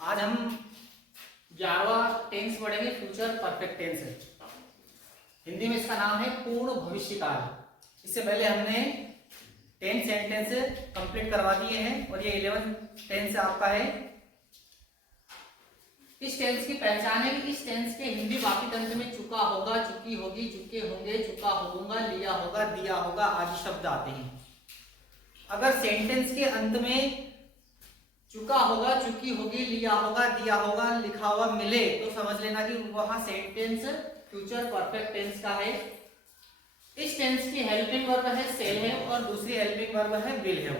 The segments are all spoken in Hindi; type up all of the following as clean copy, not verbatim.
आज हम 11वां टेंस पढ़ेंगे, फ्यूचर परफेक्ट टेंस है। हिंदी में इसका नाम है पूर्ण भविष्यकाल। इससे पहले हमने 10 सेंटेंस कंप्लीट करवा दिए हैं और ये 11 टेंस आपका है। इस टेंस की पहचान है कि इस टेंस के हिंदी वाक्य तंत्र में चुका होगा, चुकी होगी, चुके होंगे, चुका होगा, लिया होगा, दिया होगा आदि शब्द आते हैं। अगर सेंटेंस के अंत में चुका होगा, चुकी होगी, लिया होगा, दिया होगा, लिखा हुआ मिले तो समझ लेना कि वहां सेंटेंस फ्यूचर परफेक्ट टेंस का है। इस टेंस की हेल्पिंग वर्ब है सेल हैव और दूसरी हेल्पिंग वर्ब है विल हैव।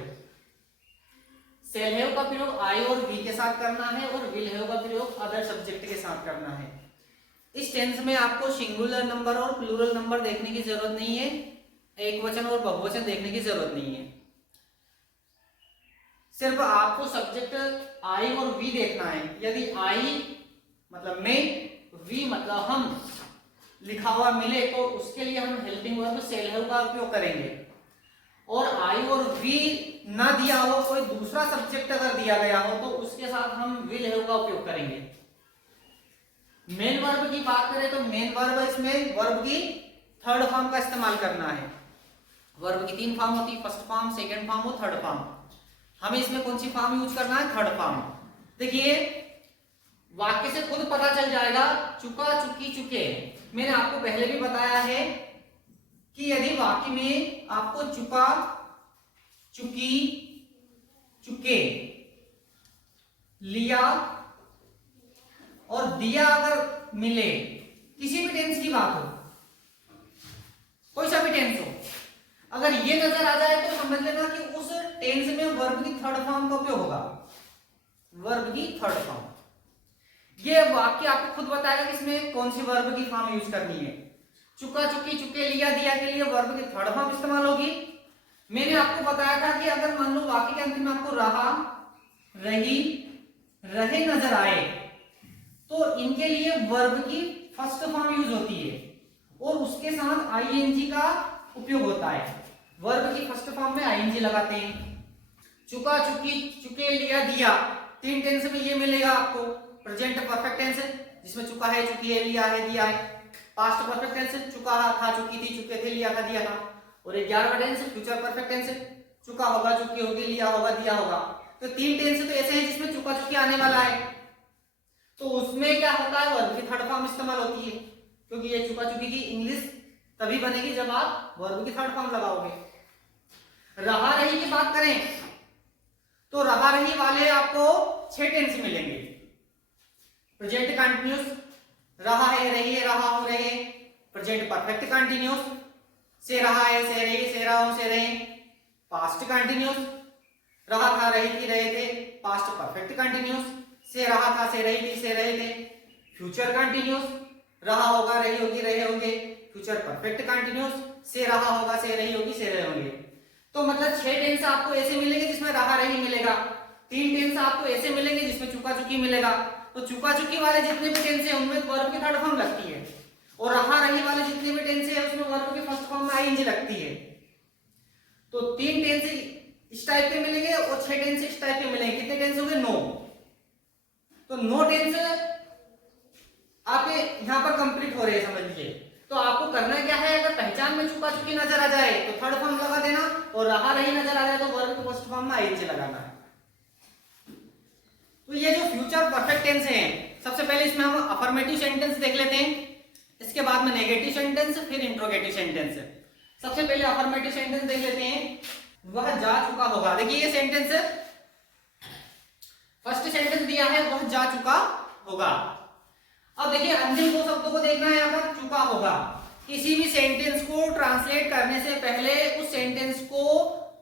सेल हैव का प्रयोग आई और वी के साथ करना है और विल हैव का प्रयोग अदर सब्जेक्ट के साथ करना है। इस टेंस में आपको सिंगुलर नंबर और प्लूरल नंबर देखने की जरूरत नहीं है, एक वचन और बहुवचन देखने की जरूरत नहीं है। सिर्फ आपको सब्जेक्ट आई और वी देखना है। यदि आई मतलब मैं, वी मतलब हम लिखा हुआ मिले तो उसके लिए हम हेल्पिंग वर्ब सेल हैव का उपयोग करेंगे। और आई और वी ना दिया हो, कोई दूसरा सब्जेक्ट अगर दिया गया हो तो उसके साथ हम विल हैव का उपयोग करेंगे। मेन वर्ब की बात करें तो मेन वर्ब इसमें वर्ब की थर्ड फॉर्म का इस्तेमाल करना है। वर्ब की 3 फॉर्म होती है, फर्स्ट फॉर्म, सेकेंड फॉर्म और थर्ड फॉर्म। हमें इसमें कौन सी फॉर्म यूज करना है? Third form. देखिए वाक्य से खुद पता चल जाएगा चुका, चुकी, चुके। मैंने आपको पहले भी बताया है कि यदि वाक्य में आपको चुका, चुकी, चुके, लिया और दिया अगर मिले, किसी भी टेंस की बात हो, कोई सा भी टेंस हो, अगर ये नजर आ जाए तो समझ लेना कि उस टेंस में वर्ब की थर्ड फॉर्म का उपयोग होगा। वर्ब की थर्ड फॉर्म। ये वाक्य आपको खुद बताएगा कि इसमें कौन सी वर्ब की फॉर्म यूज करनी है। चुका, चुकी, चुके, लिया, दिया के लिए वर्ब की थर्ड फॉर्म इस्तेमाल होगी। मैंने आपको बताया था कि अगर मान लो वाक्य के अंत में आपको रहा, रही, रहे नजर आए तो इनके लिए वर्ब की फर्स्ट फॉर्म यूज होती है और उसके साथ आईएनजी का उपयोग होता है। वर्ब की फर्स्ट फॉर्म में आईएनजी लगाते हैं। चुका, चुकी, चुके, लिया, दिया, 3 टेंस में ये मिलेगा आपको। प्रेजेंट परफेक्ट टेंस जिसमें चुका है, चुकी है, लिया है, दिया है। पास्ट परफेक्ट टेंस चुका था, चुकी थी, चुके थे, लिया था, दिया था। और 11वां टेंस फ्यूचर परफेक्ट टेंस चुका होगा, चुकी होगी, लिया होगा, दिया होगा। तो 3 टेंस तो ऐसे हैं जिसमें चुका, चुकी आने वाला है, तो उसमें क्या होता है? वर्ब की थर्ड फॉर्म इस्तेमाल होती है, क्योंकि ये चुका, चुकी की इंग्लिश तभी बनेगी जब आप वर्ब की थर्ड फॉर्म लगाओगे। रहा, रही की बात करें तो रहा, रही वाले आपको 6 टेंस मिलेंगे। प्रेजेंट कंटिन्यूअस, रहा है, रही है, रहा हो, रहे। प्रेजेंट परफेक्ट कंटिन्यूअस, से रहा है, से रही, से रहा हो, से रहे। पास्ट कंटिन्यूअस, रहा था, रही थी, रहे थे। पास्ट परफेक्ट कंटिन्यूअस, से रहा था, से रही थी, से रहे थे। फ्यूचर कंटिन्यूअस, रहा होगा, रही होगी, रहे होंगे। फ्यूचर परफेक्ट कंटिन्यूअस, से रहा होगा, से रही होगी, से रहे होंगे। तो मतलब 6 टेंस आपको ऐसे मिलेंगे जिसमें रहा, रही मिलेगा। 3 टेंस आपको ऐसे मिलेंगे जिसमें चुका, चुकी मिलेगा। तो चुका, चुकी वाले जितने भी टेंस है उनमें वर्ब की थर्ड फॉर्म लगती है और रहा, रही वाले जितने भी टेंस है उसमें वर्ब की फर्स्ट फॉर्म में आईएनजी लगती है। तो 3 टेंस इस टाइप के मिलेंगे और 6 टेंस इस टाइप के मिलेंगे। कितने टेंस हो गए? 9। तो 9 टेंस आपके यहां पर कंप्लीट हो रहे हैं, समझ लीजिए। तो आपको करना क्या है? अगर पहचान में चुका, चुकी नजर आ जाए तो थर्ड फॉर्म लगा देना और रहा, रही नजर आ जाए तो वर्ब की फर्स्ट फॉर्म में आईएनजी लगाना है। तो ये जो फ्यूचर परफेक्ट टेंस है, सबसे पहले इसमें हम अफर्मेटिव सेंटेंस देख लेते हैं, इसके बाद में नेगेटिव सेंटेंस, फिर इंट्रोगेटिव सेंटेंस। सबसे पहले अफर्मेटिव सेंटेंस देख लेते हैं। वह जा चुका होगा। देखिए ये सेंटेंस फर्स्ट सेंटेंस दिया है, वह जा चुका होगा। अब देखिए अंतिम 2 शब्दों को देखना है यहाँ पर, चुका होगा। किसी भी सेंटेंस को ट्रांसलेट करने से पहले उस सेंटेंस को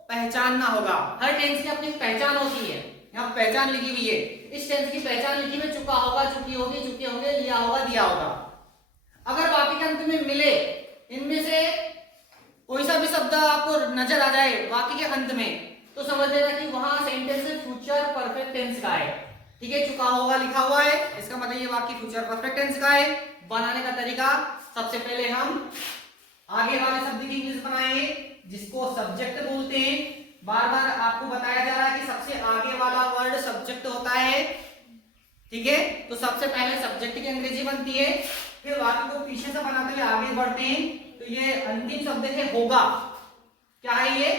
पहचानना होगा। हर टेंस की अपनी पहचान होती है, यहाँ पहचान लिखी हुई है। इस टेंस की पहचान लिखी हुई, चुका होगा, चुकी होगी, चुके होंगे, लिया होगा, दिया होगा। अगर वाक्य के अंत में मिले इनमें से कोई सा भी शब्द आपको नजर आ जाए वाक्य के अंत में तो समझ लेना कि वहां सेंटेंस फ्यूचर परफेक्ट टेंस का है। ठीक है, चुका होगा लिखा हुआ है, इसका मतलब ये वाक्य फ्यूचर परफेक्ट टेंस का है। बनाने का तरीका, सबसे पहले हम आगे वाले शब्द की इंग्लिश बनाएंगे जिसको सब्जेक्ट बोलते हैं। बार बार आपको बताया जा रहा है कि सबसे आगे वाला वर्ड सब्जेक्ट होता है। ठीक है, तो सबसे पहले सब्जेक्ट की अंग्रेजी बनती है, फिर वाक्य को पीछे से बनाते हुए आगे बढ़ते हैं। तो ये अंतिम शब्द है होगा। क्या है ये?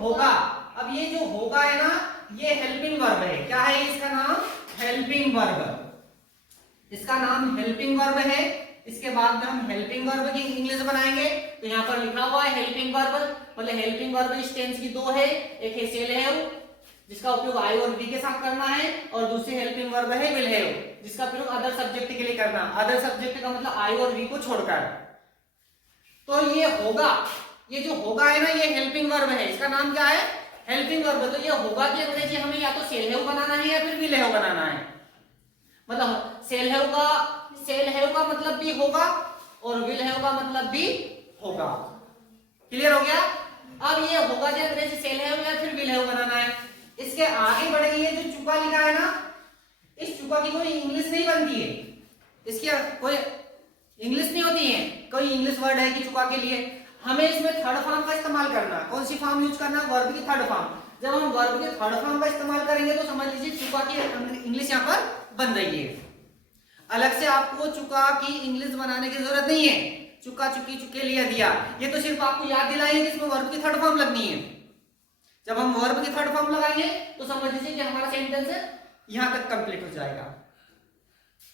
होगा। अब ये जो होगा है ना, ये हेल्पिंग वर्ब है। क्या है इसका नाम? Helping verb. इसका नाम हेल्पिंग वर्ब है। इसके बाद में हम हेल्पिंग वर्ब की इंग्लिश बनाएंगे। तो यहाँ पर लिखा हुआ है हेल्पिंग वर्ब, मतलब हेल्पिंग वर्ब इस टेंस की दो है, एक है सेल हैव जिसका उपयोग आई और बी के साथ करना है, और दूसरी हेल्पिंग वर्ब है विल हैव जिसका प्रयोग अदर सब्जेक्ट के लिए करना। अदर सब्जेक्ट का मतलब आई और बी को छोड़कर। तो ये होगा, ये जो होगा है ना, ये हेल्पिंग वर्ब है। इसका नाम क्या है? Helping verb. तो ये होगा की अंग्रेजी हमें या तो सेल हैव बनाना है या फिर विल हैव बनाना है। मतलब सेल हैव का मतलब भी होगा और विल हैव का मतलब भी होगा। क्लियर हो गया? अब ये होगा की अंग्रेजी सेल हैव या फिर विल हैव बनाना है। इसके आगे बढ़ेंगे, ये जो चुका लिखा है ना, इस चुका की कोई इंग्लिश नहीं बनती है, इसकी कोई इंग्लिश नहीं होती है, कोई इंग्लिश वर्ड है कि चुका के लिए। हमें इसमें थर्ड फॉर्म का इस्तेमाल करना। कौन सी फॉर्म यूज करना? वर्ब की थर्ड फॉर्म। जब हम वर्ब के थर्ड फॉर्म का इस्तेमाल करेंगे तो समझ लीजिए चुका की इंग्लिश यहाँ पर बन रही है। अलग से आपको चुका की इंग्लिश बनाने की जरूरत नहीं है। चुका, चुकी, चुके, लिया, दिया, ये तो सिर्फ आपको याद दिलाएंगे कि इसमें वर्ब की थर्ड फॉर्म लगनी है। जब हम वर्ब की थर्ड फॉर्म लगाएंगे तो समझ लीजिए कि हमारा सेंटेंस यहां तक कंप्लीट हो जाएगा।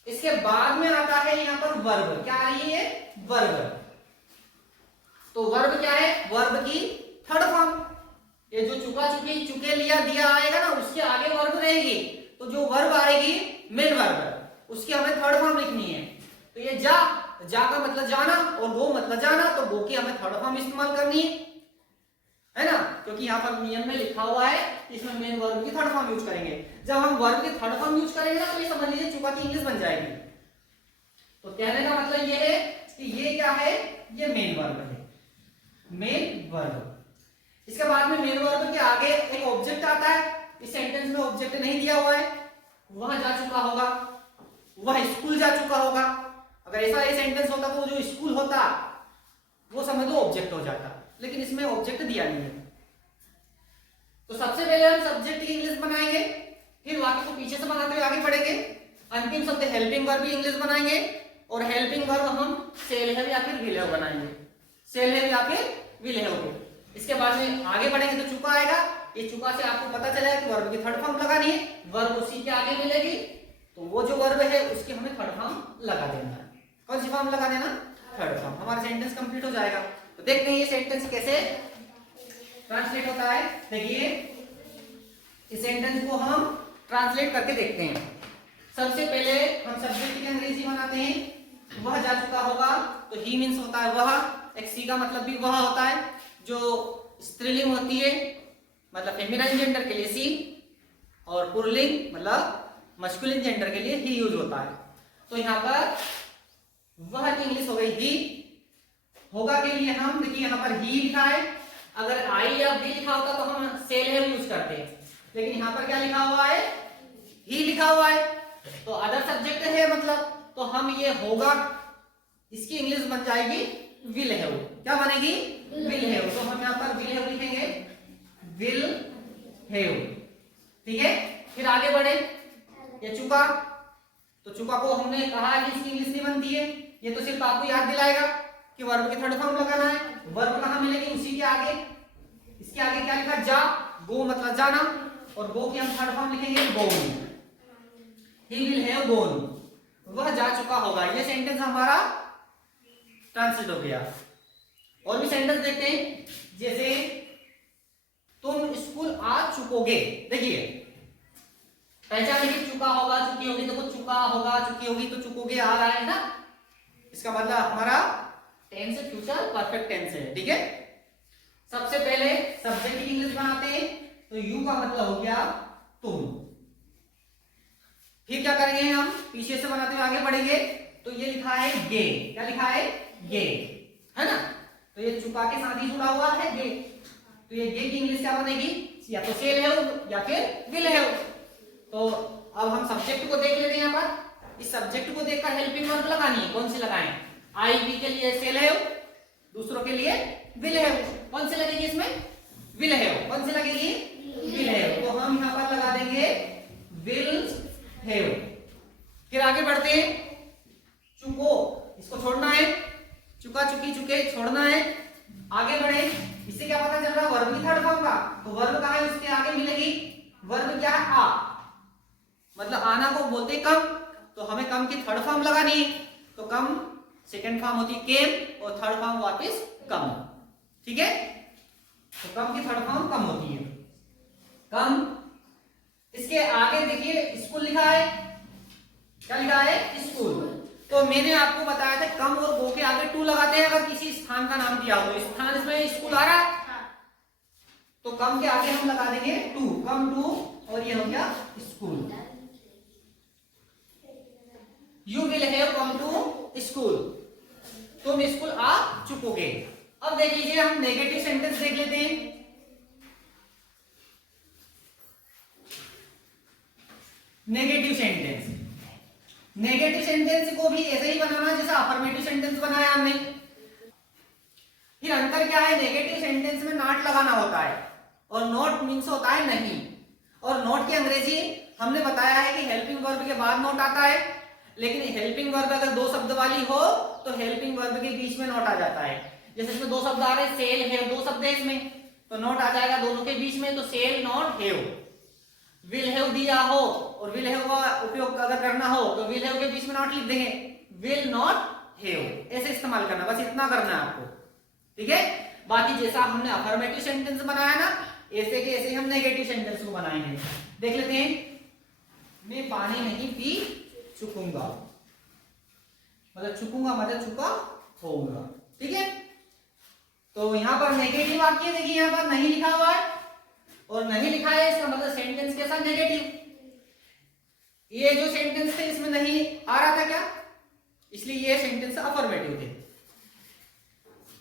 इसके बाद में आता है यहां पर वर्ब। क्या आ रही है? वर्ब। तो वर्ब क्या है? वर्ब की थर्ड फॉर्म। ये जो चुका, चुकी, चुके, लिया, दिया आएगा ना, उसके आगे वर्ब रहेगी। तो जो वर्ब आएगी मेन वर्ब, उसकी हमें थर्ड फॉर्म लिखनी है। तो ये जा का मतलब जाना और गो मतलब जाना, तो गो की हमें थर्ड फॉर्म इस्तेमाल करनी है ना, क्योंकि यहाँ पर नियम में लिखा हुआ है इसमें मेन वर्ब की थर्ड फॉर्म यूज करेंगे। जब हम वर्ब की थर्ड फॉर्म यूज करेंगे ना, तो ये समझ लीजिए चुका की इंग्लिश बन जाएगी। तो कहने का मतलब ये है कि ये क्या है? ये मेन वर्ब है, मेन वर्ब। इसके बाद में मेन वर्ब के आगे एक ऑब्जेक्ट आता है। इस सेंटेंस में ऑब्जेक्ट नहीं दिया हुआ है। वह जा चुका होगा, वह स्कूल जा चुका होगा। अगर ऐसा ये सेंटेंस होता तो जो स्कूल होता वो समझ लो ऑब्जेक्ट हो जाता, लेकिन इसमें ऑब्जेक्ट दिया नहीं है। तो सबसे पहले हम सब्जेक्ट की इंग्लिश बनाएंगे, फिर वाक्य को पीछे से बनाते हुए आगे बढ़ेंगे। अंतिम शब्द हेल्पिंग वर्ब की इंग्लिश बनाएंगे, और हेल्पिंग वर्ब हम सेल हैव या फिर विल हैव बनाएंगे। सेल हैव या फिर विल हैव। इसके बाद में आगे बढ़ेंगे तो चुका आएगा। ये चुका से आपको पता चलेगा कि वर्ब की थर्ड फॉर्म लगानी है, वर्ब उसी के आगे मिलेगी, तो वो जो वर्ब है उसकी हमें थर्ड फॉर्म लगा देना है। कौन सी फॉर्म लगा देना? Third form. हमारा सेंटेंस कंप्लीट हो जाएगा। तो देखते हैं ये सेंटेंस कैसे ट्रांसलेट होता है। देखिए इस सेंटेंस को हम ट्रांसलेट करके देखते हैं। सबसे पहले हम सब्जेक्ट की अंग्रेजी बनाते हैं। वह जा चुका होगा, तो ही मीन्स होता है वह। एक सी का मतलब भी वह होता है। जो स्त्रीलिंग होती है मतलब फेमिनाइन जेंडर के लिए सी, और पुल्लिंग मतलब मस्कुलिन जेंडर के लिए ही यूज होता है। तो यहाँ पर वह की इंग्लिश हो गई ही। होगा के लिए हम देखिए यहाँ पर ही लिखा है। अगर आई या बी लिखा होता तो हम सेल हैव यूज करते हैं, लेकिन यहाँ पर क्या लिखा हुआ है? ही लिखा हुआ है। तो अदर सब्जेक्ट है मतलब, तो हम ये होगा इसकी इंग्लिश बन जाएगी विल हैव। क्या बनेगी? Will have. तो हम यहाँ पर विल हैव लिखेंगे, विल हैव। ठीक है, फिर आगे बढ़े। ये चुका, तो चुका को हमने कहा कि इसकी इंग्लिश नहीं बनती है। ये तो सिर्फ आपको याद दिलाएगा कि वर्ब की थर्ड फॉर्म लगाना है। वर्ब कहाँ मिलेगी? उसी के आगे। इसके आगे क्या लिखा? जा, गो मतलब जाना, और गो की हम थर्ड फॉर्म लिखेंगे गोन। He will have gone. वह जा चुका होगा। ये सेंटेंस हमारा ट्रांसलेट हो गया। और भी सेंटेंस देखते हैं, जैसे तुम स्कूल आ चुकोगे। देखिए पहचान लिखी, चुका होगा, चुकी होगी, देखो चुका होगा, चुकी होगी, तो चुकोगे आ रहा है ना। इसका मतलब हमारा टेंस फ्यूचर परफेक्ट टेंस है। ठीक है, सबसे पहले सब्जेक्ट की इंग्लिश बनाते हैं। तो यू का मतलब हो गया तुम। फिर क्या करेंगे हम? पीछे से बनाते हुए आगे बढ़ेंगे। तो ये लिखा है गे। क्या लिखा है? गे, है ना। तो ये चुका के साथ ही जुड़ा हुआ है गे। तो ये गे की इंग्लिश क्या बनेगी? या तो सेल हैव या फिर विल हैव। तो अब हम सब्जेक्ट को देख लेते हैं। यहाँ पर इस सब्जेक्ट को देखकर हेल्पिंग वर्ब लगानी है। कौन सी लगाएं? आई बी के लिए सेल हैव, दूसरों के लिए विल हैव। कौन सी लगेगी इसमें? Will have. कौन सी लगेगी? Will have. तो हम यहाँ पर लगा देंगे विल हैव। फिर आगे बढ़ते हैं, चुको, इसको छोड़ना है, चुका चुकी चुके छोड़ना है। आगे बढ़े, इससे क्या पता चल रहा है वर्ब की थर्ड फॉर्म का, तो वर्ब कहाँ है उसके आगे मिलेगी, वर्ब क्या है आ, मतलब आना को बोलते कम, तो हमें कम की थर्ड फॉर्म लगानी है, तो कम सेकंड फॉर्म होती है केम और थर्ड फॉर्म वापस कम, ठीक है। तो कम की थर्ड फॉर्म कम होती है, कम। इसके आगे देखिए स्कूल लिखा है, क्या लिखा है, स्कूल। तो मैंने आपको बताया था कम और गो के आगे टू लगाते हैं अगर किसी स्थान का नाम दिया हो, तो स्थान इसमें स्कूल आ रहा है, तो कम के आगे हम लगा देंगे टू, कम टू, और ये हो गया school. You will have come to school, तुम स्कूल आ चुकोगे। अब देख लीजिए, हम नेगेटिव सेंटेंस देख लेते हैं। नेगेटिव सेंटेंस, नेगेटिव सेंटेंस को भी ऐसे ही बनाना जैसा अफर्मेटिव सेंटेंस बनाया हमने। फिर अंतर क्या है, नेगेटिव सेंटेंस में नॉट लगाना होता है और नॉट मीन्स होता है नहीं, और नॉट की अंग्रेजी हमने बताया है कि हेल्पिंग वर्ब के बाद नॉट आता है, लेकिन हेल्पिंग वर्ब अगर दो शब्द वाली हो तो हेल्पिंग वर्ब के बीच में नॉट आ जाता है। जैसे इसमें दो शब्द आ रहे हैं, सेल हैव, दो शब्द है इसमें, तो नॉट आ जाएगा दोनों के बीच में, तो shall not have. Will have दिया हो और विल हैव का उपयोग अगर करना हो तो विल हैव के बीच में नॉट लिख देंगे, विल नॉट हैव, ऐसे इस्तेमाल करना, बस इतना करना है आपको, ठीक है। बाकी जैसा हमने अफर्मेटिव सेंटेंस बनाया ना, ऐसे के ऐसे हम नेगेटिव सेंटेंस को बनाएंगे। देख लेते हैं, मैं पानी नहीं पी चुकूंगा, मतलब चुकूंगा मतलब चुका होऊंगा, ठीक है। तो यहां पर नेगेटिव वाक्य देखिए, यहां पर नहीं लिखा हुआ है और नहीं लिखा है, इसका मतलब सेंटेंस के साथ नेगेटिव। ये जो सेंटेंस थे इसमें नहीं आ रहा था क्या, इसलिए ये सेंटेंस अफर्मेटिव थे।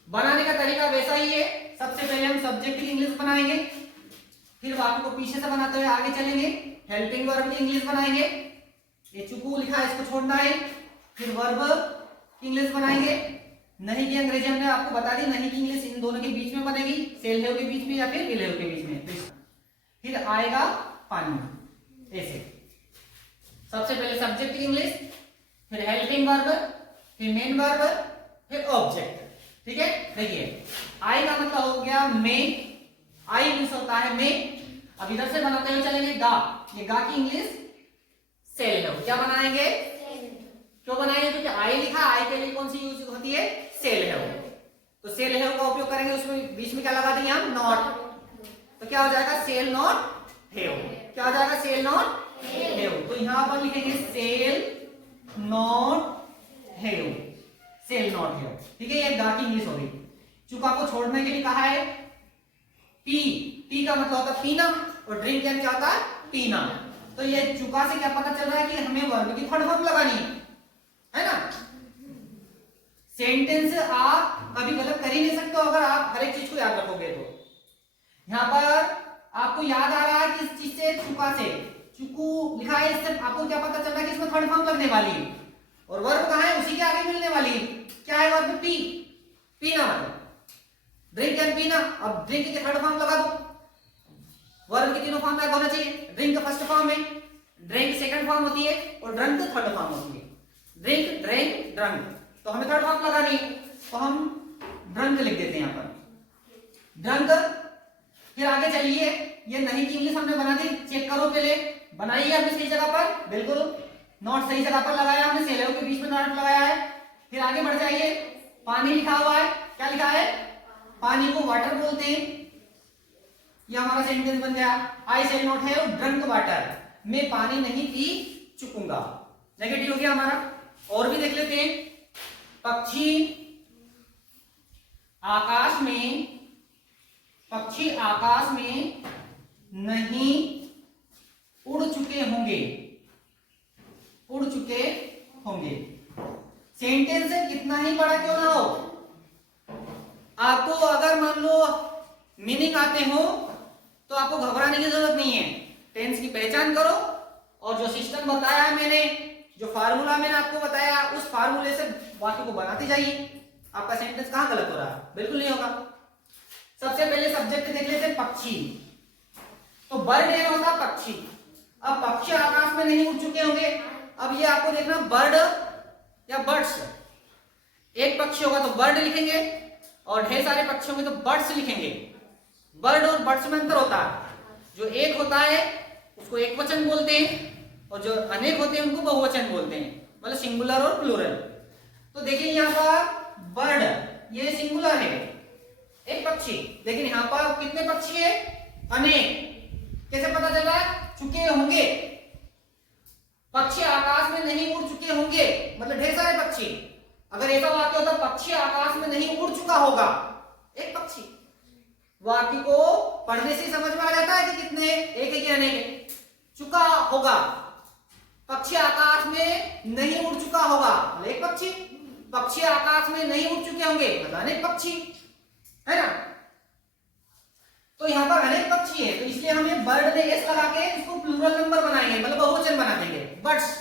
बनाने का तरीका वैसा ही है, सबसे पहले हम सब्जेक्ट की इंग्लिश बनाएंगे, फिर वाक्य को पीछे से बनाते हुए आगे चलेंगे, हेल्पिंग वर्ब की इंग्लिश बनाएंगे, ये चुकू लिखा है इसको छोड़ना है, फिर वर्ब की इंग्लिश बनाएंगे। नहीं की अंग्रेजी हमने आपको बता दी, नहीं की इंग्लिश इन दोनों के बीच में बनेगी, सेल हैव के बीच में या फिर विल हैव के बीच में। फिर आएगा पानी, ऐसे सबसे पहले सब्जेक्ट की इंग्लिश, फिर हेल्पिंग वर्ब, फिर मेन वर्ब, फिर ऑब्जेक्ट, ठीक है। देखिए आई का मतलब हो गया मे, आई मींस होता है मे। अब इधर से बनाते हुए चलेंगे गा, ये गा की इंग्लिश सेल हैव, क्या बनाएंगे, क्यों बनाएंगे, क्योंकि आई लिखा, आई के लिए कौन सी यूज होती है, सेल हैव, तो सेल हैव का उपयोग करेंगे, उसमें बीच में क्या लगा देंगे हम, नॉट, तो क्या हो जाएगा, सेल नॉट हैव, क्या हो जाएगा, सेल नॉट हैव। तो यहां पर लिखेंगे shall not have, shall not have, ठीक है। ये गा की इंग्लिश हो गई। चुका को छोड़ने के लिए कहा है पी, पी का मतलब होता है पीना, और ड्रिंक क्या होता है, पीना। तो ये चुका से क्या पता चल रहा है कि हमें वर्ब की थर्ड फॉर्म लगानी है ना। सेंटेंस आप कभी गलत कर ही नहीं सकते हो अगर आप हर एक चीज को याद रखोगे तो। यहां पर आपको याद आ रहा है कि इस चीज से, चुका से, चुकू लिखा है, इससे आपको क्या पता चल रहा है कि इसमें थर्ड फॉर्म लगने वाली है, और वर्ब कहां है, उसी के आगे मिलने वाली है, क्या है वर्ब, पी, पीना, मतलब ड्रिंक एंड पीना। अब ड्रिंक के थर्ड फॉर्म लगा दो, वर्ब के तीनों फॉर्म क्या होना चाहिए, ड्रिंक फर्स्ट फॉर्म है, ड्रिंक सेकंड फॉर्म होती है, और ड्रंक थर्ड फॉर्म होती है, ड्रिंक ड्रिंक ड्रंक, तो हमें थर्ड फॉर्म लगानी है, तो हम ड्रंक लिख देते हैं यहां पर, ड्रंक। फिर आगे चलिए, ये नहीं की इंग्लिश हमने बना दी, चेक करो पहले, बनाइए आपने सही जगह पर, बिल्कुल नॉट सही जगह पर लगाया हमने, सेल हैव के बीच में नॉट लगाया है। फिर आगे बढ़ जाइए, पानी लिखा हुआ है, क्या लिखा है, पानी को वाटर बोलते हैं, ये हमारा सेंटेंस बन गया, I shall not have drunk water, मैं पानी नहीं पी चुकूंगा, नेगेटिव हो गया हमारा। और भी देख लेते हैं, पक्षी आकाश में, पक्षी आकाश में नहीं उड़ चुके होंगे, उड़ चुके होंगे। सेंटेंस कितना ही बड़ा क्यों ना हो, आपको अगर मान लो मीनिंग आते हो तो आपको घबराने की जरूरत नहीं है, टेंस की पहचान करो, और जो सिस्टम बताया है मैंने, जो फार्मूला मैंने आपको बताया, उस फार्मूले से वाक्य को बनाते जाइए। आपका सेंटेंस कहां गलत हो रहा है, बिल्कुल नहीं होगा। सबसे पहले सब्जेक्ट देख लेते हैं, पक्षी, तो बर्ड है होता पक्षी। अब पक्षी आकाश में नहीं उड़ चुके होंगे, अब ये आपको देखना बर्ड या बर्ड्स, एक पक्षी होगा तो बर्ड लिखेंगे और ढेर सारे पक्षी होंगे तो बर्ड्स लिखेंगे। बर्ड और बर्ड्स में अंतर होता है, जो एक होता है उसको एक वचन बोलते हैं और जो अनेक होते हैं उनको बहुवचन बोलते हैं, मतलब सिंगुलर और प्लूरल। तो देखिए यहाँ पर बर्ड ये सिंगुलर है, एक पक्षी, लेकिन यहाँ पर कितने पक्षी है? अनेक। कैसे पता चला? चुके होंगे, पक्षी आकाश में नहीं उड़ चुके होंगे, मतलब ढेर सारे पक्षी। अगर ऐसा वाक्य होता पक्षी आकाश में नहीं उड़ चुका होगा, एक पक्षी। वाक्य को पढ़ने से समझ में आ जाता है कि कितने, एक है कि अनेक है। चुका होगा, पक्षी आकाश में नहीं उड़ चुका होगा, एक पक्षी। पक्षी आकाश में नहीं उड़ चुके होंगे, मतलब अनेक पक्षी, है ना। तो यहाँ पर अनेक पक्षी है, तो इसलिए हमें बर्ड में एस लगा के इसको प्लूरल नंबर बनाएंगे, मतलब बहुवचन बना देंगे, बर्ड्स।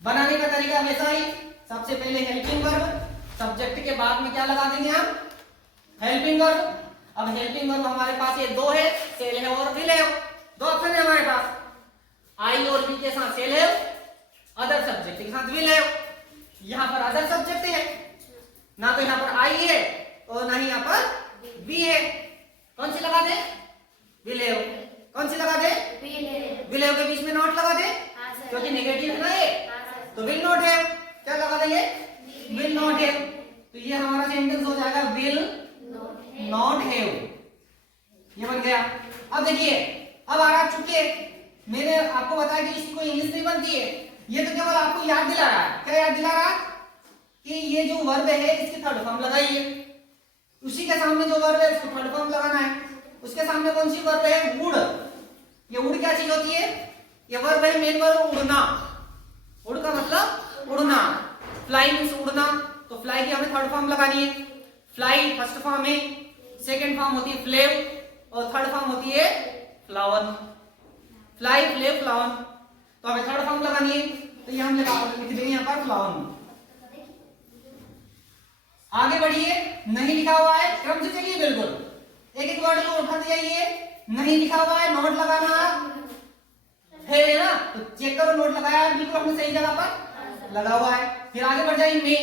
बनाने का तरीका हमेशा ही, सबसे पहले हेल्पिंग वर्ब, सब्जेक्ट के बाद में क्या लगा देंगे हम? Helping verb. अब हेल्पिंग वर्ब हमारे पास ये दो है, सेल है और विल है, दो ऑप्शन है हमारे पास। आई और बी के साथ सेल है, अदर सब्जेक्ट के साथ विल है। यहाँ पर अदर सब्जेक्ट है, ना तो यहाँ पर आई है और ना ही यहाँ पर बी है। कौन सी लगा दे? विल है। कौन सी लगा दे? विल है के बीच में नॉट लगा दे, क्योंकि नेगेटिव है ना ये, तो विल नॉट है। क्या लगा देंगे? विल नॉट है। तो ये हमारा सेंटेंस हो जाएगा विल नॉट हैव, ये बन गया। अब देखिए, अब आ रहा चुके। मैंने आपको बताया कि इसको इंग्लिश नहीं बनती है, ये तो केवल आपको याद दिला रहा है। क्या याद दिला रहा है? कि ये जो वर्ब है इसकी थर्ड फॉर्म लगाइए, उसी के सामने जो वर्ब है उसको थर्ड फॉर्म लगाना है। उसके सामने कौन सी वर्ब है? वुड। ये वुड क्या चीज होती है? ये वर्ब है, मेन वर्ब उड़ना। उड़ का मतलब उड़ना, फ्लाई मींस उड़ना, तो फ्लाई की हमें थर्ड फॉर्म लगानी है। फ्लाई फर्स्ट फॉर्म है, सेकंड फॉर्म होती है फ्लेव और थर्ड फॉर्म होती है फ्लावर। फ्लाई, फ्लेव, फ्लावर, तो हमें थर्ड फॉर्म लगानी है, तो ये हम लिख देंगे यहाँ पर फ्लावर। आगे बढ़िए, नहीं लिखा हुआ है, क्रम से चलिए बिल्कुल, एक एक वर्ड को उठा दिया। ये नहीं लिखा हुआ है, नोट लगाना है ना, तो चेक करो नोट लगाया है, बिल्कुल हमने सही जगह पर लगा हुआ है। फिर आगे बढ़ जाइए, मे,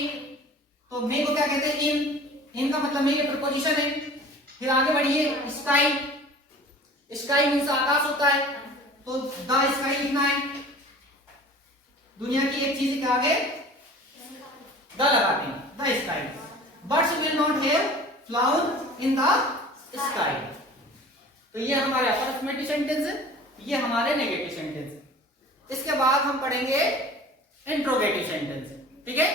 तो मे को क्या कहते हैं? इन का मतलब मे ये प्रपोजिशन है। फिर आगे बढ़िए, स्काई, स्काई मीन्स आकाश होता है, तो द स्काई लिखना है। दुनिया की एक चीज के आगे द लगाते हैं, the sky. Birds will not have flower in the sky. तो ये हमारे अफर्मेटिव सेंटेंस है, ये हमारे नेगेटिव सेंटेंस है। इसके बाद हम पढ़ेंगे इंट्रोगेटिव सेंटेंस, ठीक है।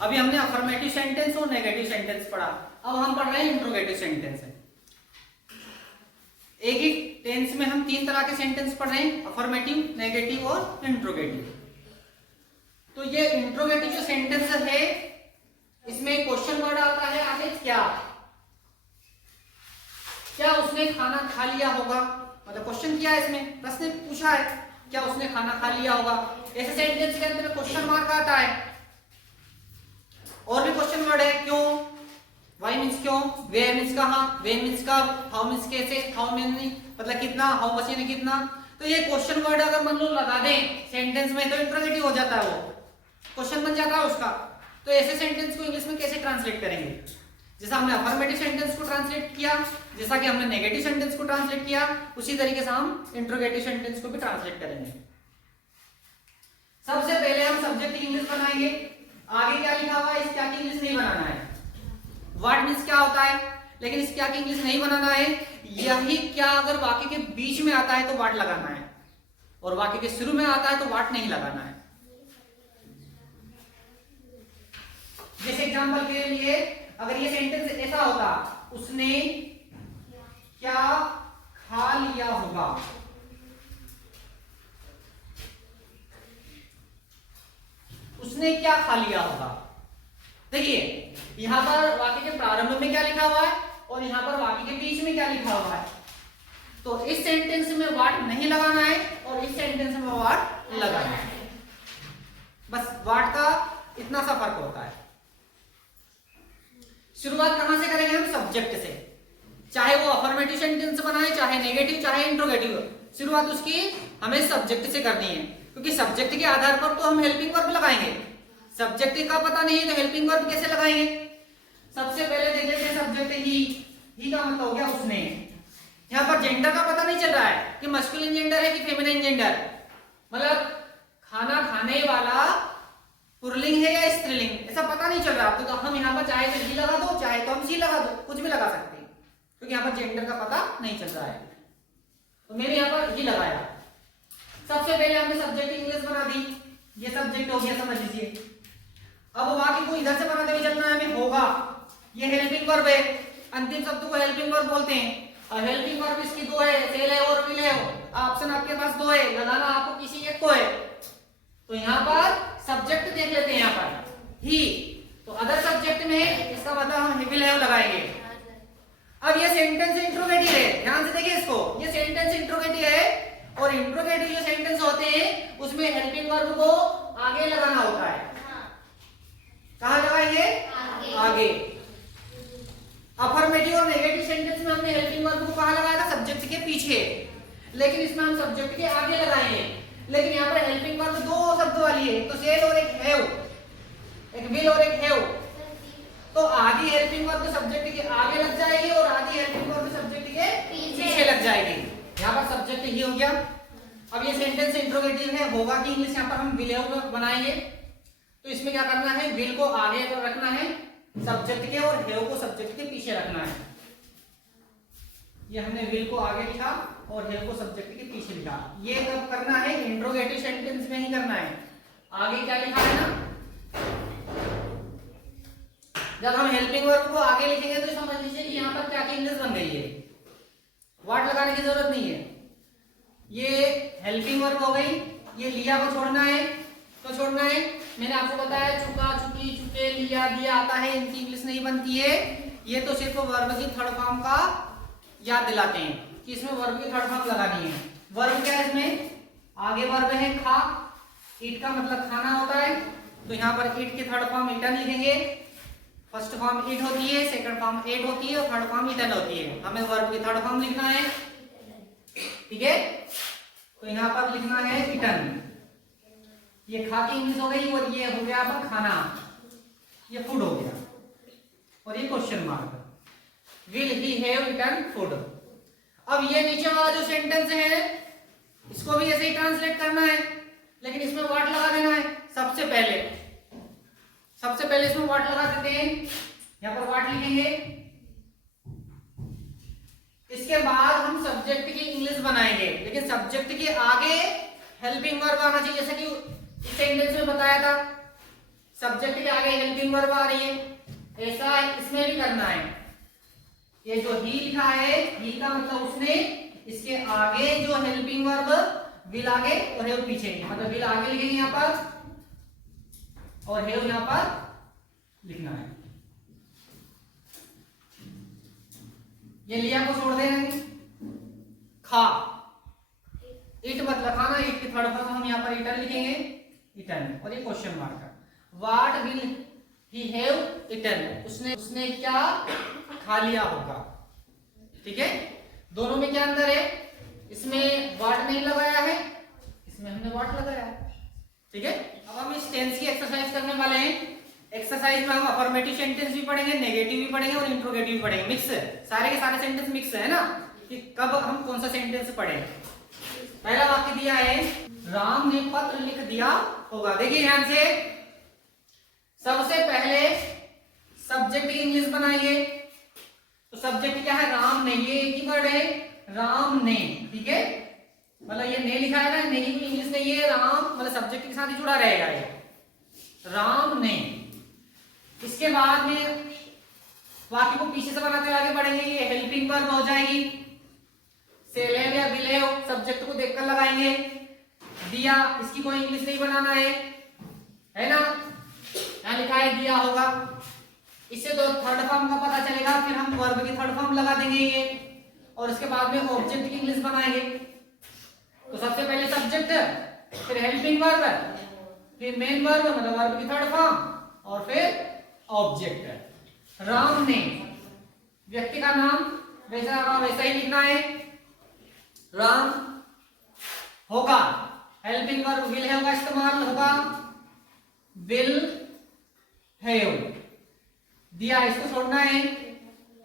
अभी हमने अफर्मेटिव सेंटेंस और नेगेटिव सेंटेंस पढ़ा, अब हम पढ़ रहे हैं इंट्रोगेटिव सेंटेंस। एक ही टेंस में हम तीन तरह के सेंटेंस पढ़ रहे हैं, अफर्मेटिव, नेगेटिव और इंट्रोगेटिव। तो ये इंट्रोगेटिव जो सेंटेंस है इसमें क्वेश्चन वर्ड आता है आगे, क्या क्या उसने खाना खा लिया होगा, मतलब क्वेश्चन किया है इसमें, प्रश्न पूछा है क्या उसने खाना खा लिया होगा। ऐसे सेंटेंस के अंदर क्वेश्चन मार्क आता है। और भी क्वेश्चन वर्ड है, क्यों, वाई मीन्स क्यों, वेयर मीन्स कहां, वेन मीन्स कब, हाउ मीन्स कैसे, हाउ मेनी मतलब कितना, हाउ मच यानी कितना। तो ये क्वेश्चन वर्ड अगर मान लो लगा दें सेंटेंस में तो इंट्रोगेटिव हो जाता है, वो क्वेश्चन बन जाता है उसका। तो ऐसे सेंटेंस को इंग्लिश में कैसे ट्रांसलेट करेंगे? जैसा हमने अफर्मेटिव सेंटेंस को ट्रांसलेट किया, जैसा कि हमने नेगेटिव सेंटेंस को ट्रांसलेट किया, उसी तरीके से हम इंट्रोगेटिव सेंटेंस को भी ट्रांसलेट करेंगे। सबसे पहले हम सब्जेक्ट की इंग्लिश बनाएंगे। आगे क्या लिखा हुआ है इस क्या की इंग्लिश नहीं बनाना है। व्हाट मीन्स क्या होता है, लेकिन इस क्या की इंग्लिश नहीं बनाना है। यही क्या अगर वाक्य के बीच में आता है तो व्हाट लगाना है, और वाक्य के शुरू में आता है तो व्हाट नहीं लगाना है। जैसे एग्जांपल के लिए अगर ये सेंटेंस ऐसा होता, उसने क्या खा लिया होगा, उसने क्या खा लिया होगा। देखिए यहां पर वाक्य के प्रारंभ में क्या लिखा हुआ है और यहां पर वाक्य के बीच में क्या लिखा हुआ है। तो इस सेंटेंस में व्हाट नहीं लगाना है और इस सेंटेंस में व्हाट लगाना है। बस व्हाट का इतना सा फर्क होता है। शुरुआत कहां से करेंगे हम? सब्जेक्ट से, चाहे वो अफर्मेटिव सेंटेंस बनाए, चाहे नेगेटिव, चाहे इंट्रोगेटिव, शुरुआत उसकी हमें सब्जेक्ट से करनी है। क्योंकि सब्जेक्ट के आधार पर तो हम हेल्पिंग वर्ब लगाएंगे, सब्जेक्ट का पता नहीं है तो हेल्पिंग वर्ब कैसे लगाएंगे। सबसे पहले देख लेते हैं सब्जेक्ट ही का मतलब हो गया उसने। यहाँ पर जेंडर का पता नहीं चल रहा है कि मस्कुलिन जेंडर है कि फेमिनिन जेंडर, मतलब खाना खाने वाला पुल्लिंग है या स्त्रीलिंग, ऐसा पता नहीं चल रहा आपको। तो हम यहाँ पर चाहे तो ही लगा दो, चाहे तो हम सी लगा दो, कुछ भी लगा सकते हैं, क्योंकि यहाँ पर जेंडर का पता नहीं चल रहा है। तो मैंने यहाँ पर ही लगाया। सबसे पहले हमने सब्जेक्ट इंग्लिश बना दी, ये सब्जेक्ट हो गया, समझ लीजिए। अब बाकी को इधर से बनाते हुए चलना है हमें। होगा ये हेल्पिंग वर्ब है, अंतिम शब्द को हेल्पिंग वर्ब बोलते हैं। और हेल्पिंग वर्ब इसकी दो है, सेल है और विल है। ऑप्शन आपके पास दो है, लगाना आपको किसी एक को है। तो यहाँ पर सब्जेक्ट देख लेते हैं, यहाँ पर ही, तो अदर सब्जेक्ट में इसका मतलब हम विल हैव लगाएंगे। अब ये सेंटेंस इंट्रोगेटिव है, ध्यान से देखिए इसको, ये सेंटेंस इंट्रोगेटिव है और इंट्रोगेटिव जो सेंटेंस होते हैं उसमें हेल्पिंग वर्ब को आगे लगाना होता है। कहाँ लगाएंगे? आगे। अफर्मेटिव और नेगेटिव सेंटेंस में हमने हेल्पिंग वर्ब को कहाँ लगाया था? सब्जेक्ट के पीछे, लेकिन इसमें हम सब्जेक्ट के आगे लगाएंगे। लेकिन यहाँ पर हेल्पिंग वर्ब दो शब्द वाली है, तो सेल और एक हैव, एक विल और एक हैव। तो आधी हेल्पिंग वर्ब सब्जेक्ट के आगे लग जाएगी और आधी हेल्पिंग वर्ब सब्जेक्ट के पीछे लग जाएगी। यहाँ पर सब्जेक्ट ही हो गया। अब ये सेंटेंस इंट्रोगेटिव है, होगा कि इंग्लिश, यहाँ पर हम विल हैव बनाएंगे। तो इसमें क्या करना है? विल को आगे रखना है सब्जेक्ट के और हैव को सब्जेक्ट के पीछे रखना है। ये हमने विल को आगे लिखा और हैव को सब्जेक्ट के पीछे लिखा। ये कब करना है? इंट्रोगेटिव सेंटेंस में ही करना है। आगे क्या लिखा है ना, जब हम हेल्पिंग वर्ब को आगे लिखेंगे तो समझ लीजिए कि यहाँ पर क्या की इंग्लिश बन गई है, व्हाट लगाने की जरूरत नहीं है। ये हेल्पिंग वर्ब हो गई, ये लिया को छोड़ना है तो छोड़ना है। मैंने आपको बताया चुका, चुकी, चुके, लिया, दिया आता है, इनकी इंग्लिश नहीं बनती है। ये तो सिर्फ वर्ब की थर्ड फॉर्म का याद दिलाते हैं कि इसमें वर्ब की थर्ड फॉर्म लगानी है। वर्ब क्या है इसमें? आगे वर्ब है खा, ईट का मतलब खाना होता है, तो यहाँ पर ईट की थर्ड फॉर्म ईटन लिखेंगे। फर्स्ट फॉर्म ईट होती है, सेकंड फॉर्म एट होती है और थर्ड फॉर्म ईटन होती है। हमें वर्ब की थर्ड फॉर्म लिखना है, ठीक है। तो यहाँ पर लिखना है ईटन। ये खा की इंग्लिश हो गई और ये हो गया आपका खाना, ये फूड हो गया और ये question mark, will he have eaten food. अब ये नीचे वाला जो सेंटेंस है इसको भी ऐसे ही ट्रांसलेट करना है, लेकिन इसमें व्हाट लगा देना है। सबसे पहले इसमें व्हाट लगा देते हैं, यहाँ पर व्हाट लिखेंगे। इसके बाद हम सब्जेक्ट की इंग्लिश बनाएंगे, लेकिन सब्जेक्ट के आगे हेल्पिंग वर्ब आना चाहिए, जैसे कि इस सेंटेंस में बताया था सब्जेक्ट के आगे हेल्पिंग वर्ब आ रही है, ऐसा इसमें भी करना है। ये जो ही लिखा है, ही का मतलब उसने, इसके आगे जो हेल्पिंग वर्ब विल आगे और हैव पीछे, मतलब विल आगे लिखेंगे यहाँ पर और हैव यहाँ पर लिखना है। ये लिया को छोड़ देंगे, खा, ईट मतलब खाना, ईट की थर्ड फॉर्म हम यहाँ पर ईटन लिखेंगे, ईटन, और ये क्वेश्चन मार्क है। What will he have eaten, उसने क्या खा लिया होगा, ठीक है। दोनों में क्या अंदर है? इसमें व्हाट नहीं लगाया है, इसमें हमने व्हाट लगाया है, ठीक है। अब हम इस टेंस की एक्सरसाइज करने वाले हैं। एक्सरसाइज में हम अफर्मेटिव सेंटेंस भी पढ़ेंगे, नेगेटिव भी पढ़ेंगे और इंट्रोगेटिव भी पढ़ेंगे, मिक्स, सारे के सारे सेंटेंस मिक्स है ना, कि कब हम कौन सा सेंटेंस पढ़े। पहला वाक्य दिया है, राम ने पत्र लिख दिया होगा। देखिए ध्यान से, सबसे पहले सब्जेक्ट की इंग्लिश बनाइए। तो सब्जेक्ट क्या है? राम ने, ये एक ही वर्ड है, राम ने, ठीक है। मतलब ये ने लिखा है ना, नहीं कोई इंग्लिश नहीं है, राम मतलब सब्जेक्ट के साथ ही जुड़ा रहेगा ये, राम ने। इसके बाद में वाक्य को पीछे से बनाते हुए आगे बढ़ेंगे, ये हेल्पिंग वर्ब हो जाएगी, सेल हैव या विल हैव सब्जेक्ट को देखकर लगाएंगे। दिया, इसकी कोई इंग्लिश नहीं बनाना है ना, यहाँ लिखा है दिया होगा, इससे तो थर्ड फॉर्म का पता चलेगा, फिर हम वर्ब की थर्ड फॉर्म लगा देंगे ये, और उसके बाद में ऑब्जेक्ट की इंग्लिश बनाएंगे। तो सबसे पहले सब्जेक्ट, फिर हेल्पिंग वर्ब, फिर मेन वर्ब मतलब वर्ब की थर्ड फॉर्म, और फिर ऑब्जेक्ट। राम ने, व्यक्ति का नाम वैसा ही लिखना है, राम होगा, हेल्पिंग वर्ब विल हैव का इस्तेमाल होगा विल हैव। दिया, इसको छोड़ना है।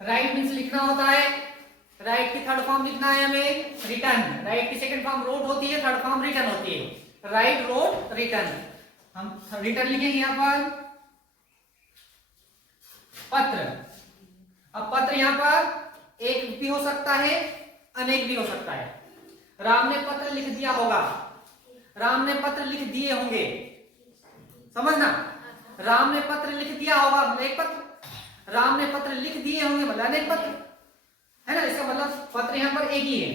राइट मीन्स लिखना होता है। राइट की थर्ड फॉर्म लिखना है हमें रिटर्न। राइट की सेकंड फॉर्म रोट होती है, थर्ड फॉर्म रिटर्न होती है। Write, wrote, written. हम रिटर्न लिखेंगे यहां पर पत्र। अब पत्र यहां पर एक भी हो सकता है, अनेक भी हो सकता है। राम ने पत्र लिख दिया होगा, राम ने पत्र लिख दिए होंगे, समझना। राम ने पत्र लिख दिया होगा मतलब एक पत्र, राम ने पत्र लिख दिए होंगे मतलब अनेक पत्र, है ना। इसका मतलब पत्र यहां पर एक ही है,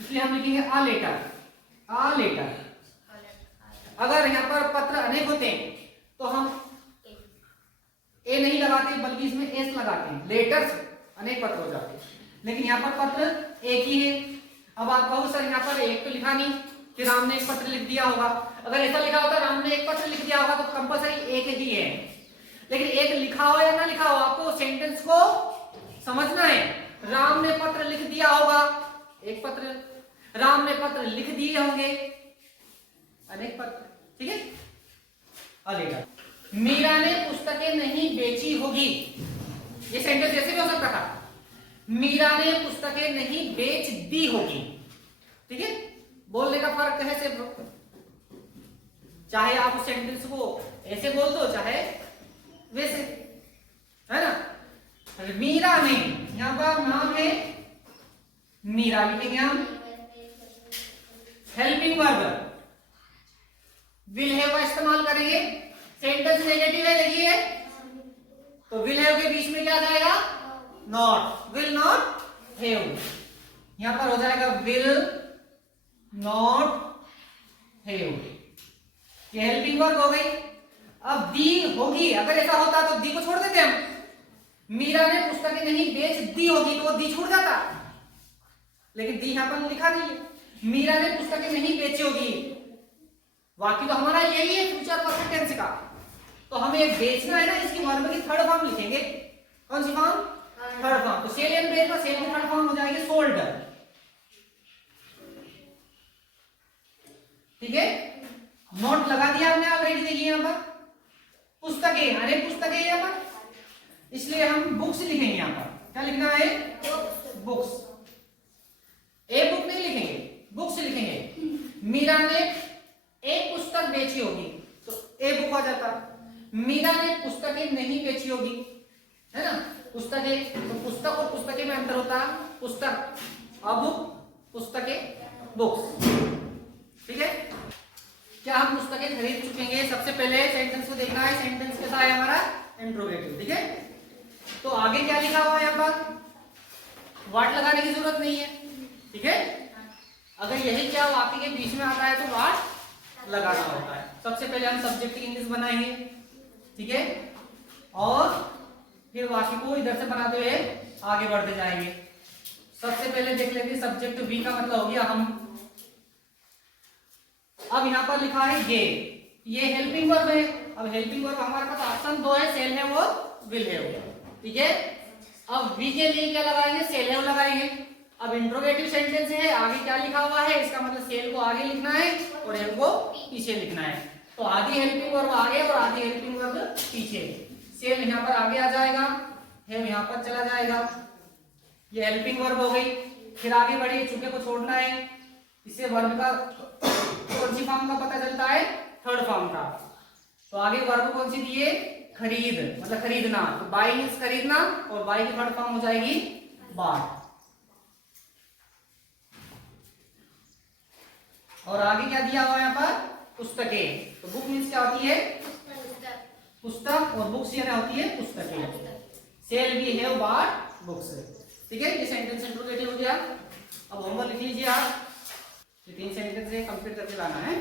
इसलिए हम लिखेंगे अ लेटर, अ लेटर। अगर यहां पर पत्र अनेक होते तो हम ए नहीं लगाते बल्कि इसमें एस लगाते हैं, लेटर्स अनेक पत्र हो जाते। लेकिन यहाँ पर पत्र एक ही है। अब आप कहो सर यहाँ पर एक तो लिखा नहीं कि राम ने एक पत्र लिख दिया होगा। अगर ऐसा लिखा होता राम ने एक पत्र लिख दिया होगा तो कंपलसरी एक ही है। लेकिन एक लिखा हो या ना लिखा हो, आपको सेंटेंस को समझना है। राम ने पत्र लिख दिया होगा, एक पत्र। राम ने पत्र लिख दिए होंगे, अनेक पत्र। ठीक है। अगला, मीरा ने पुस्तकें नहीं बेची होगी। ये सेंटेंस ऐसे भी हो सकता था, मीरा ने पुस्तकें नहीं बेच दी होगी। ठीक है। बोलने का फर्क है सिर्फ, चाहे आप उस सेंटेंस को ऐसे बोल दो चाहे वैसे, है ना। मीरा ने, यहां पर नाम है मीरा, लिखेंगे हम हेल्पिंग वर्ब विल हैव का इस्तेमाल करेंगे। सेंटेंस नेगेटिव है, देखिए, तो विल हैव के बीच में क्या आ जाएगा, नॉट, विल नॉट हैव। यहां पर हो जाएगा विल नॉट हैव, ये हेल्पिंग वर्ब हो गई। अब दी होगी, अगर ऐसा होता तो दी को छोड़ देते हम। मीरा ने पुस्तकें नहीं बेच दी होगी तो वो दी छूट जाता, लेकिन दी यहां पर लिखा नहीं है। मीरा ने पुस्तकें नहीं बेची होगी, वाक्य तो हमारा यही है फ्यूचर परफेक्ट टेंस का। तो हमें बेचना है ना, इसकी वर्ब की थर्ड फॉर्म लिखेंगे। कौन सी फॉर्म, थर्ड फॉर्म। तो सेल एंड बेच, सेल की थर्ड फॉर्म हो जाएगी सोल्ड। ठीक है। नोट लगा दिया हमने ऑलरेडी, देखिए यहां पर पुस्तकें, अनेक पुस्तकें यहां पर, इसलिए हम बुक्स लिखेंगे। यहां पर क्या लिखना है, बुक्स। ए बुक नहीं लिखेंगे, बुक्स लिखेंगे। मीरा ने एक पुस्तक बेची होगी तो ए बुक आ जाता। मीरा ने पुस्तकें नहीं बेची होगी, है ना। पुस्तकें, तो पुस्तक और पुस्तकें में अंतर होता है। पुस्तक अ बुक, पुस्तकें बुक्स। ठीक है। क्या हम पुस्तकें खरीद चुकेंगे, सबसे पहले सेंटेंस को देखना है। सेंटेंस कैसा है हमारा, इंट्रोगेटिव। ठीक है। तो आगे क्या लिखा हुआ है यहाँ पर, व्हाट लगाने की जरूरत नहीं है। ठीक है। अगर यही क्या वाक्य के बीच में आता है तो व्हाट लगाना होता है। सबसे पहले हम सब्जेक्ट की इंग्लिश बनाएंगे, ठीक है, और फिर वाक्य को इधर से बनाते हुए आगे बढ़ते जाएंगे। सबसे पहले देख लेते हैं सब्जेक्ट वी का मतलब हो गया हम। अब यहाँ पर लिखा है ये हेल्पिंग वर्ब है। अब हेल्पिंग वर्ब हमारे पास ऑप्शन दो है, सेल है वो विल है वो। ठीक है। अब वी के लिए क्या लगाएंगे, सेल है वो लगाएंगे। अब इंट्रोगेटिव सेंटेंस है, आगे क्या लिखा हुआ है, इसका मतलब सेल को आगे लिखना है और हेल्प को पीछे लिखना है। तो आधी हेल्पिंग वर्ब आगे और आधी हेल्पिंग वर्ब पीछे। सेल यहाँ पर आगे आ जाएगा, है यहाँ पर चला जाएगा। ये हेल्पिंग वर्ब हो गई। फिर आगे बढ़िए, चुके को छोड़ना है। इससे वर्ब का कौन सी फॉर्म का पता चलता है, थर्ड फॉर्म का। तो आगे वर्ब कौन सी दी है, खरीद, मतलब खरीदना। तो बाई मींस खरीदना और बाई की थर्ड फॉर्म हो जाएगी बाट। और आगे क्या दिया हुआ है यहाँ पर, पुस्तकें। तो बुक मींस क्या होती है, पुस्तक, और बुक्स यानी होती है पुस्तकें। Shall we have bought books. ठीक है। ये सेंटेंस इंट्रोगेटिव हो गया। अब होमवर्क लिख लीजिए आप, ये 3 सेंटेंस कंप्लीट करके लाना है।